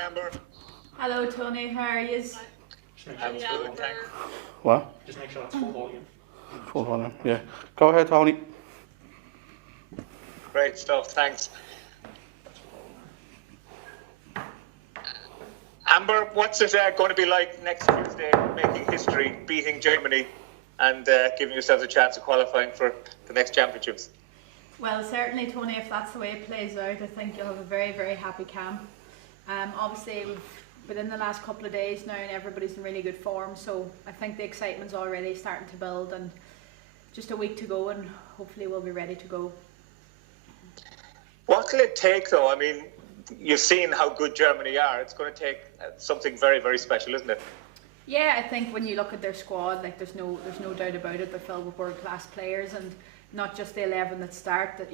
Amber. Hello Tony, how are you? I'm good, thanks. What? Just make sure that's full volume. Full volume, yeah. Go ahead, Tony. Great stuff, thanks. Amber, what's it going to be like next Tuesday, making history, beating Germany, and giving yourselves a chance of qualifying for the next championships? Well, certainly Tony, if that's the way it plays out, I think you'll have a very, very happy camp. Obviously we've been in the last couple of days now and everybody's in really good form, so I think the excitement's already starting to build, and just a week to go and hopefully we'll be ready to go. What will it take though? I mean, you've seen how good Germany are. It's going to take something very, very special, isn't it? Yeah, I think when you look at their squad, like there's no doubt about it, they're filled with world-class players, and not just the 11 that start, that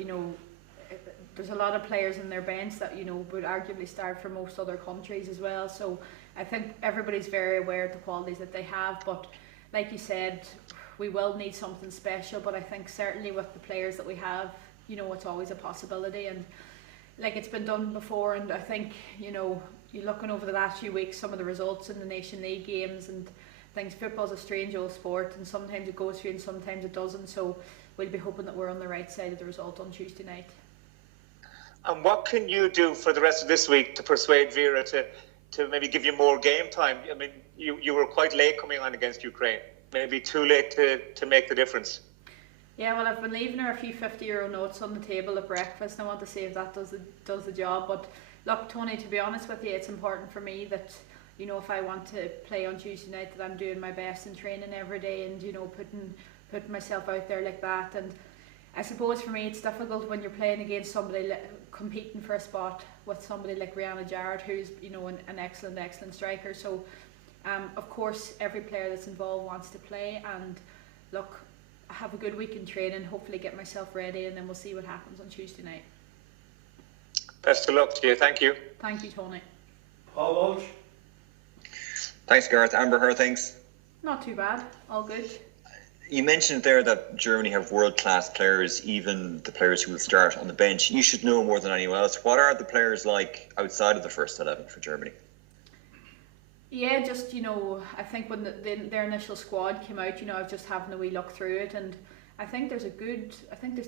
there's a lot of players in their bench that would arguably start for most other countries as well. So I think everybody's very aware of the qualities that they have, but like you said, we will need something special. But I think certainly with the players that we have, it's always a possibility, and like it's been done before. And I think you're looking over the last few weeks, some of the results in the Nation League games and things. Football's a strange old sport, and sometimes it goes for you and sometimes it doesn't. So we'll be hoping that we're on the right side of the result on Tuesday night. And what can you do for the rest of this week to persuade Vera to maybe give you more game time? I mean, you were quite late coming on against Ukraine. Maybe too late to make the difference. Yeah, well, I've been leaving her a few 50-euro notes on the table at breakfast, and I want to see if that does the job. But look, Tony, to be honest with you, it's important for me that if I want to play on Tuesday night, that I'm doing my best in training every day, and putting myself out there like that. And I suppose for me it's difficult when you're playing against somebody competing for a spot with somebody like Rihanna Jarrett, who's an excellent striker. So of course every player that's involved wants to play, and look, have a good week in training, hopefully get myself ready, and then we'll see what happens on Tuesday night. Best of luck to you. Thank you. Thank you, Tony. Paul Walsh. Thanks, Gareth. Amber, how are things? Not too bad, all good. You mentioned there that Germany have world-class players, even the players who will start on the bench. You should know more than anyone else. What are the players like outside of the first 11 for Germany? Yeah, just I think when their initial squad came out, I was just having a wee look through it, and I think there's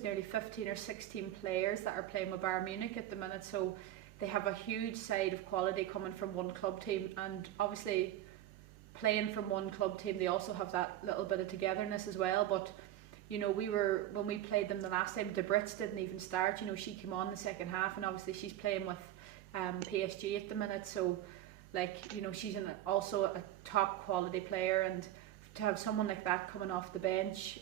nearly 15 or 16 players that are playing with Bayern Munich at the minute. So they have a huge side of quality coming from one club team, and obviously playing from one club team, they also have that little bit of togetherness as well. But when we played them the last time, the Brits didn't even start. She came on the second half, and obviously she's playing with PSG at the minute. So she's also a top quality player, and to have someone like that coming off the bench.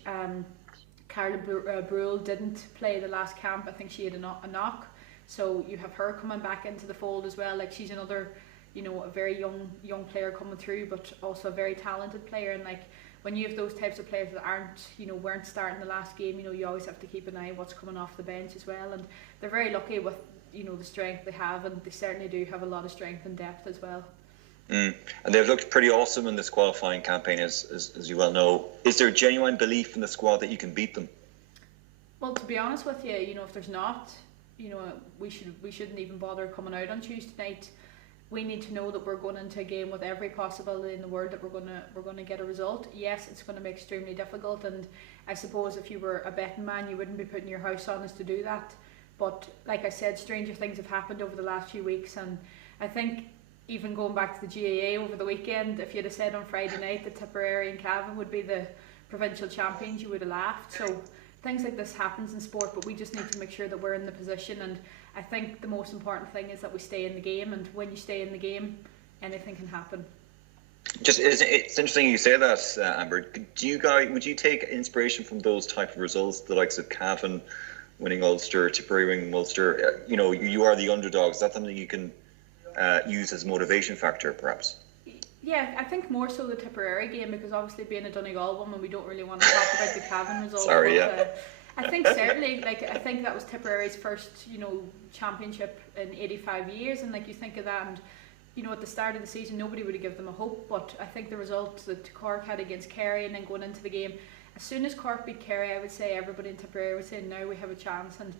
Carla Brühl didn't play the last camp. I think she had a knock. So you have her coming back into the fold as well. Like, she's another a very young player coming through, but also a very talented player. And when you have those types of players that weren't starting the last game, you always have to keep an eye on what's coming off the bench as well. And they're very lucky with the strength they have, and they certainly do have a lot of strength and depth as well. And they've looked pretty awesome in this qualifying campaign, as you well know. Is there genuine belief in the squad that you can beat them? Well, to be honest with you, if there's not, we shouldn't even bother coming out on Tuesday night. We need to know that we're going into a game with every possibility in the world that we're going to get a result. Yes, it's going to be extremely difficult, and I suppose if you were a betting man, you wouldn't be putting your house on us to do that. But like I said, stranger things have happened over the last few weeks, and I think even going back to the GAA over the weekend, if you'd have said on Friday night that Tipperary and Cavan would be the provincial champions, you would have laughed. So things like this happens in sport, but we just need to make sure that we're in the position. And I think the most important thing is that we stay in the game, and when you stay in the game, anything can happen. It's interesting you say that, Amber. Would you take inspiration from those type of results, the likes of Cavan winning Ulster, Tipperary winning Ulster? You are the underdog. Is that something you can use as a motivation factor, perhaps? Yeah, I think more so the Tipperary game, because obviously being a Donegal woman, we don't really want to talk about the Cavan result. Sorry, but, yeah. I think certainly, I think that was Tipperary's first, championship in 85 years, and you think of that, and at the start of the season, nobody would have given them a hope. But I think the result that Cork had against Kerry, and then going into the game, as soon as Cork beat Kerry, I would say everybody in Tipperary would say now we have a chance. And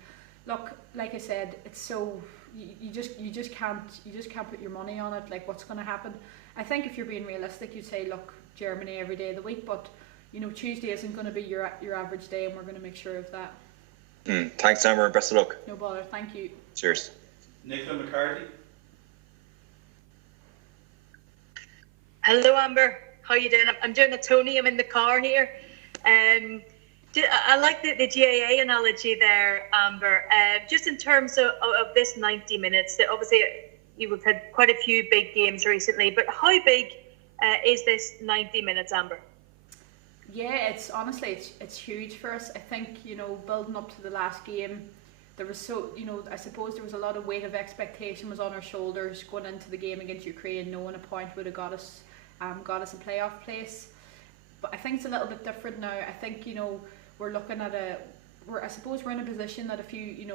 look, like I said, it's so you just can't put your money on it. Like what's going to happen? I think if you're being realistic, you'd say, look, Germany every day of the week, but Tuesday isn't going to be your average day, and we're going to make sure of that. Thanks, Amber. Best of luck. No bother. Thank you. Cheers. Nicola McCarthy. Hello, Amber. How you doing? I'm doing a Tony. I'm in the car here. I like the GAA analogy there, Amber. Just in terms of this 90 minutes, obviously you've had quite a few big games recently, but how big is this 90 minutes, Amber? Yeah, it's honestly it's huge for us. I think building up to the last game, there was I suppose there was a lot of weight of expectation was on our shoulders going into the game against Ukraine, knowing a point would have got us a playoff place. But I think it's a little bit different now. I think we're looking at I suppose we're in a position that a few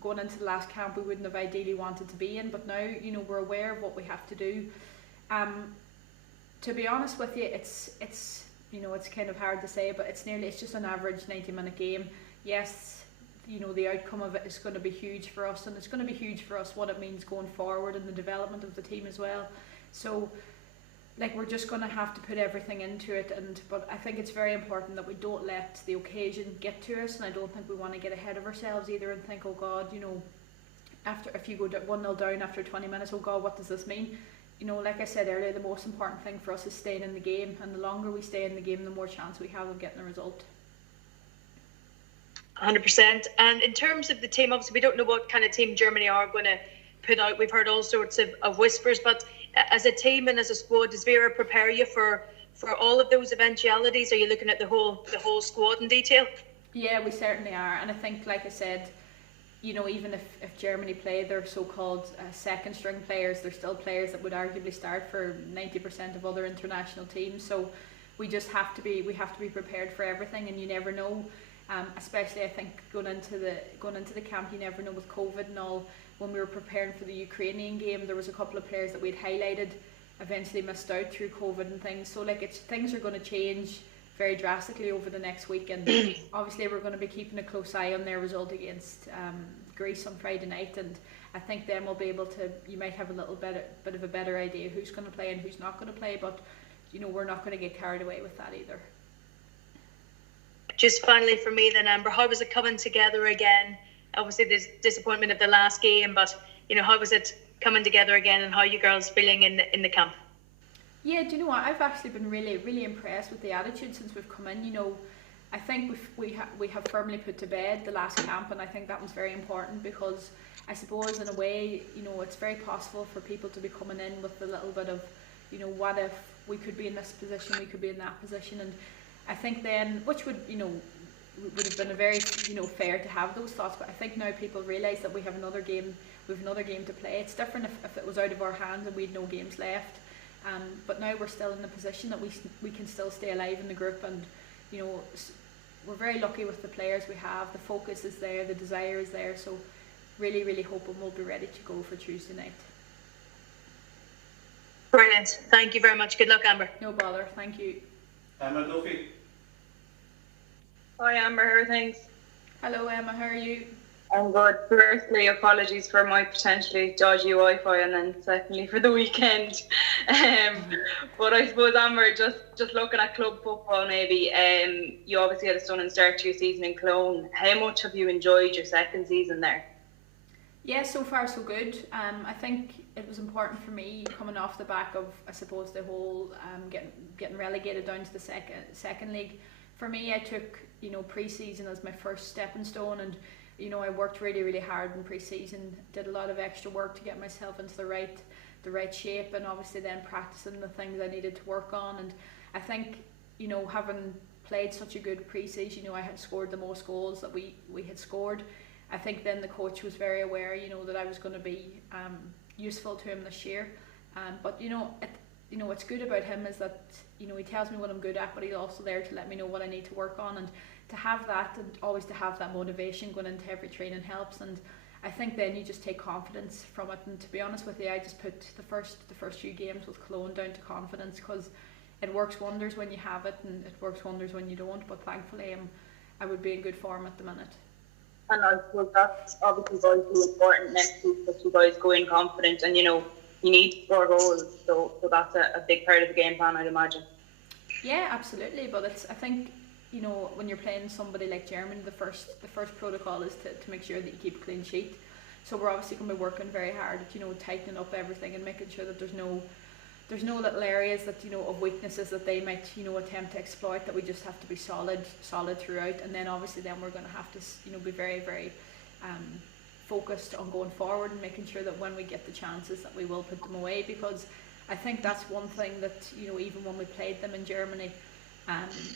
going into the last camp we wouldn't have ideally wanted to be in, but now we're aware of what we have to do. To be honest with you, it's kind of hard to say, but it's just an average 90-minute game. Yes, the outcome of it is going to be huge for us, and it's going to be huge for us what it means going forward in the development of the team as well. So we're just going to have to put everything into it, but I think it's very important that we don't let the occasion get to us, and I don't think we want to get ahead of ourselves either and think, oh God, if you go 1-0 down after 20 minutes, oh God, what does this mean? Like I said earlier, the most important thing for us is staying in the game, and the longer we stay in the game, the more chance we have of getting a result. 100%. And in terms of the team, obviously we don't know what kind of team Germany are going to put out. We've heard all sorts of whispers, but as a team and as a squad, does Vera prepare you for all of those eventualities? Are you looking at the whole squad in detail? Yeah, we certainly are, and I think, like I said, even if Germany play their so-called second string players, they're still players that would arguably start for 90% of other international teams. So we have to be prepared for everything, and you never know. Especially I think going into the camp, you never know with COVID and all. When we were preparing for the Ukrainian game, there was a couple of players that we'd highlighted eventually missed out through COVID and things. So things are going to change very drastically over the next week, and obviously we're going to be keeping a close eye on their result against Greece on Friday night, and I think then we'll be able to. You might have a little bit of a better idea who's going to play and who's not going to play, but we're not going to get carried away with that either. Just finally for me then, Amber, how was it coming together again? Obviously there's disappointment of the last game, but how was it coming together again, and how are you girls feeling in the camp? Yeah, do you know what? I've actually been really, really impressed with the attitude since we've come in. I think we have firmly put to bed the last camp, and I think that was very important because I suppose in a way, it's very possible for people to be coming in with a little bit of, what if we could be in this position, we could be in that position, and I think then, which would have been a very fair to have those thoughts, but I think now people realise that we have another game to play. It's different if it was out of our hands and we had no games left, but now we're still in the position that we can still stay alive in the group, and we're very lucky with the players we have. The focus is there, the desire is there, so really, really hoping we'll be ready to go for Tuesday night. Brilliant. Thank you very much. Good luck, Amber. No bother. Thank you. Emma Duffy. Hi Amber, how are things? Hello Emma, how are you? I'm good. Firstly, apologies for my potentially dodgy Wi-Fi, and then secondly for the weekend. But I suppose, Amber, just looking at club football maybe, you obviously had a stunning start to your season in Cologne. How much have you enjoyed your second season there? Yeah, so far so good. I think it was important for me coming off the back of, I suppose, the whole getting relegated down to the second league. For me, I took pre-season as my first stepping stone, and I worked really, really hard in pre-season, did a lot of extra work to get myself into the right shape, and obviously then practicing the things I needed to work on. And I think having played such a good pre-season, I had scored the most goals that we had scored. I think then the coach was very aware that I was going to be useful to him this year, but what's good about him is that he tells me what I'm good at, but he's also there to let me know what I need to work on, and to have that, and always to have that motivation going into every training helps. And I think then you just take confidence from it. And to be honest with you, I just put the first few games with Cologne down to confidence, because it works wonders when you have it, and it works wonders when you don't. But thankfully I would be in good form at the minute. And I suppose that's obviously going to be important next week, that you guys go in confident, and you need to score goals. So that's a big part of the game plan, I'd imagine. Yeah, absolutely. But I think, when you're playing somebody like Germany, the first protocol is to make sure that you keep a clean sheet. So we're obviously going to be working very hard at, tightening up everything and making sure that there's no little areas that, of weaknesses that they might, attempt to exploit, that we just have to be solid throughout. And then obviously we're going to have to, be very, very focused on going forward and making sure that when we get the chances that we will put them away, because I think that's one thing that, even when we played them in Germany,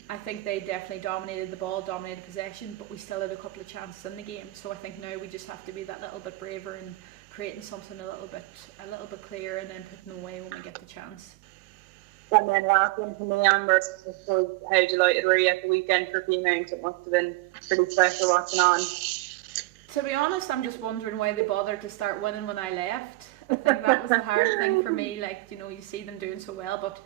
I think they definitely dominated the ball, dominated possession, but we still had a couple of chances in the game. So I think now we just have to be that little bit braver and creating something a little bit clearer, and then putting them away when we get the chance. And then last one for me, Amber, I suppose, how delighted were you at the weekend for Peamount? It must have been pretty special watching on. To be honest, I'm just wondering why they bothered to start winning when I left. I think that was the hard thing for me. Like, you see them doing so well, but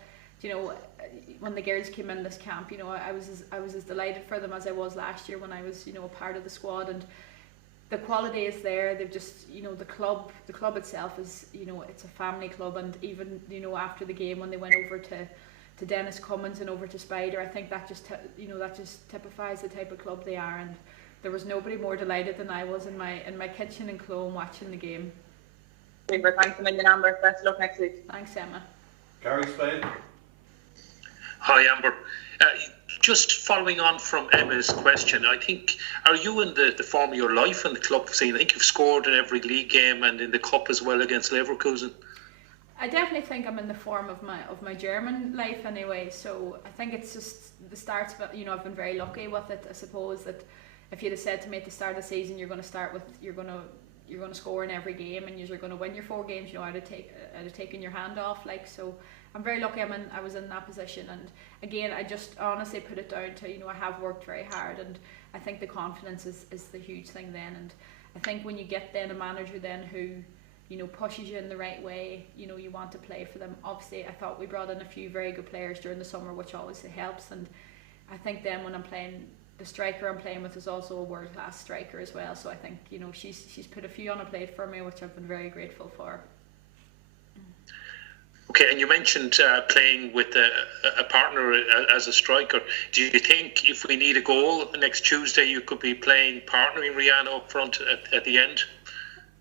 when the girls came in this camp, I was as delighted for them as I was last year when I was, a part of the squad. And the quality is there. They've just, the club itself is, it's a family club. And even, after the game, when they went over to Dennis Cummins and over to Spider, I think that just typifies the type of club they are. And there was nobody more delighted than I was in my kitchen in Clone watching the game. Super, thanks a million, Amber. Best of luck next week. Thanks, Emma. Gary Spade. Hi, Amber. Just following on from Emma's question, I think, are you in the form of your life in the club scene? I think you've scored in every league game and in the cup as well against Leverkusen. I definitely think I'm in the form of my German life anyway. So I think it's just the starts, but I've been very lucky with it. I suppose that if you'd have said to me at the start of the season, you're going to score in every game and you're going to win your 4 games, I'd have taken your hand off. So I'm very lucky I was in that position. And again, I just honestly put it down to, I have worked very hard, and I think the confidence is the huge thing then. And I think when you get then a manager then who, pushes you in the right way, you want to play for them. Obviously, I thought we brought in a few very good players during the summer, which obviously helps. And I think then when I'm playing, the striker I'm playing with is also a world-class striker as well. So I think, she's put a few on a plate for me, which I've been very grateful for. Okay, and you mentioned playing with a partner as a striker. Do you think if we need a goal next Tuesday, you could be playing partnering Rihanna up front at the end?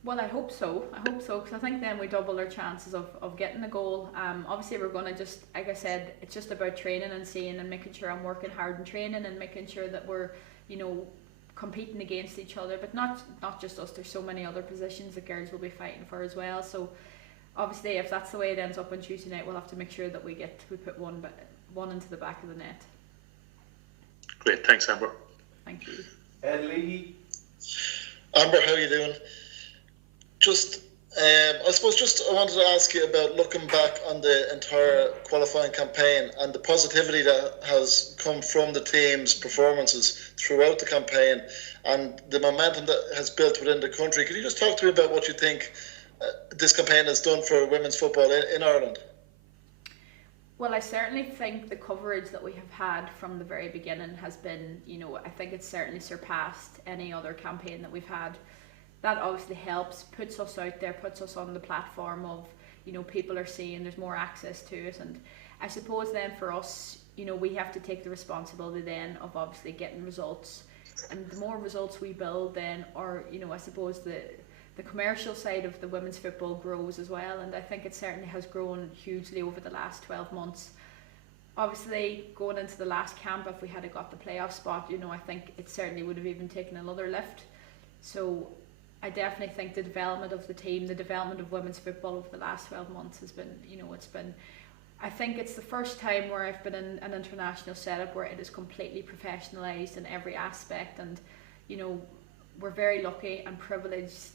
Well, I hope so, because I think then we double our chances of getting a goal. Obviously, we're going to just, like I said, it's just about training and seeing and making sure I'm working hard in training and making sure that we're, competing against each other. But not just us, there's so many other positions that girls will be fighting for as well. So obviously, if that's the way it ends up on Tuesday night, we'll have to make sure that we put one into the back of the net. Great, thanks, Amber. Thank you. Ed Leahy. Amber, how are you doing? I suppose I wanted to ask you about looking back on the entire qualifying campaign and the positivity that has come from the team's performances throughout the campaign and the momentum that has built within the country. Could you just talk to me about what you think this campaign has done for women's football in Ireland? Well, I certainly think the coverage that we have had from the very beginning has been, I think it's certainly surpassed any other campaign that we've had. That obviously helps, puts us out there, puts us on the platform of, people are seeing, there's more access to it. And I suppose then for us, we have to take the responsibility then of obviously getting results. And the more results we build then, or, I suppose the commercial side of the women's football grows as well. And I think it certainly has grown hugely over the last 12 months. Obviously, going into the last camp, if we had got the playoff spot, I think it certainly would have even taken another lift. So I definitely think the development of the team, the development of women's football over the last 12 months has been, I think it's the first time where I've been in an international setup where it is completely professionalised in every aspect. And, we're very lucky and privileged,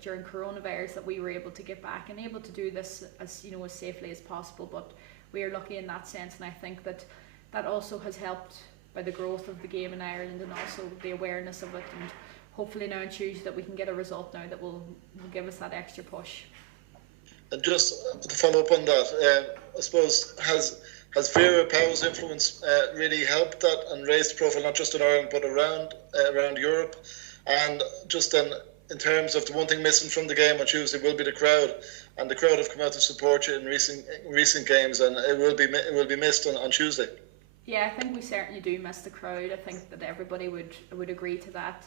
during coronavirus that we were able to get back and able to do this as, as safely as possible. But we are lucky in that sense. And I think that also has helped by the growth of the game in Ireland and also the awareness of it. And hopefully now on Tuesday that we can get a result now that will give us that extra push. And just to follow up on that, I suppose, has Vera Pauw's influence really helped that and raised the profile not just in Ireland but around Europe? And just then, in terms of the one thing missing from the game on Tuesday will be the crowd, and the crowd have come out to support you in recent games, and it will be missed on Tuesday. Yeah, I think we certainly do miss the crowd. I think that everybody would agree to that.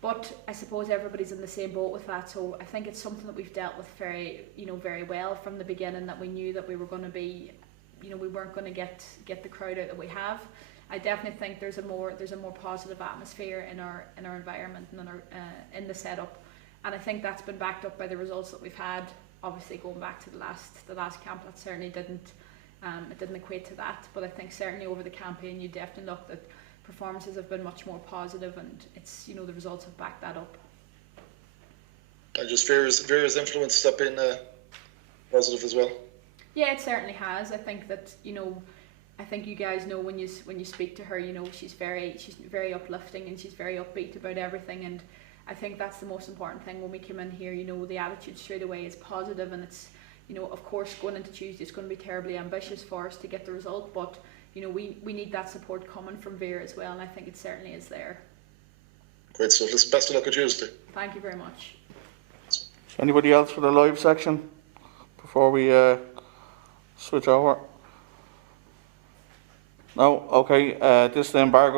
But I suppose everybody's in the same boat with that, so I think it's something that we've dealt with very well from the beginning, that we knew that we were going to be, we weren't going to get the crowd out that we have. I definitely think there's a more positive atmosphere in our environment and in the setup, and I think that's been backed up by the results that we've had. Obviously, going back to the last camp, that certainly didn't equate to that, but I think certainly over the campaign, you definitely look at performances have been much more positive, and it's the results have backed that up. And just Vera's influence has been positive as well. Yeah, it certainly has. I think that I think you guys know when you speak to her, she's very uplifting and she's very upbeat about everything, and I think that's the most important thing when we come in here. The attitude straight away is positive, and it's of course going into Tuesday it's going to be terribly ambitious for us to get the result, but we need that support coming from Vera as well, and I think it certainly is there. Great stuff. Listen, best of luck on Tuesday. Thank you very much. Anybody else for the live section before we switch over? No? Okay, this is the embargo.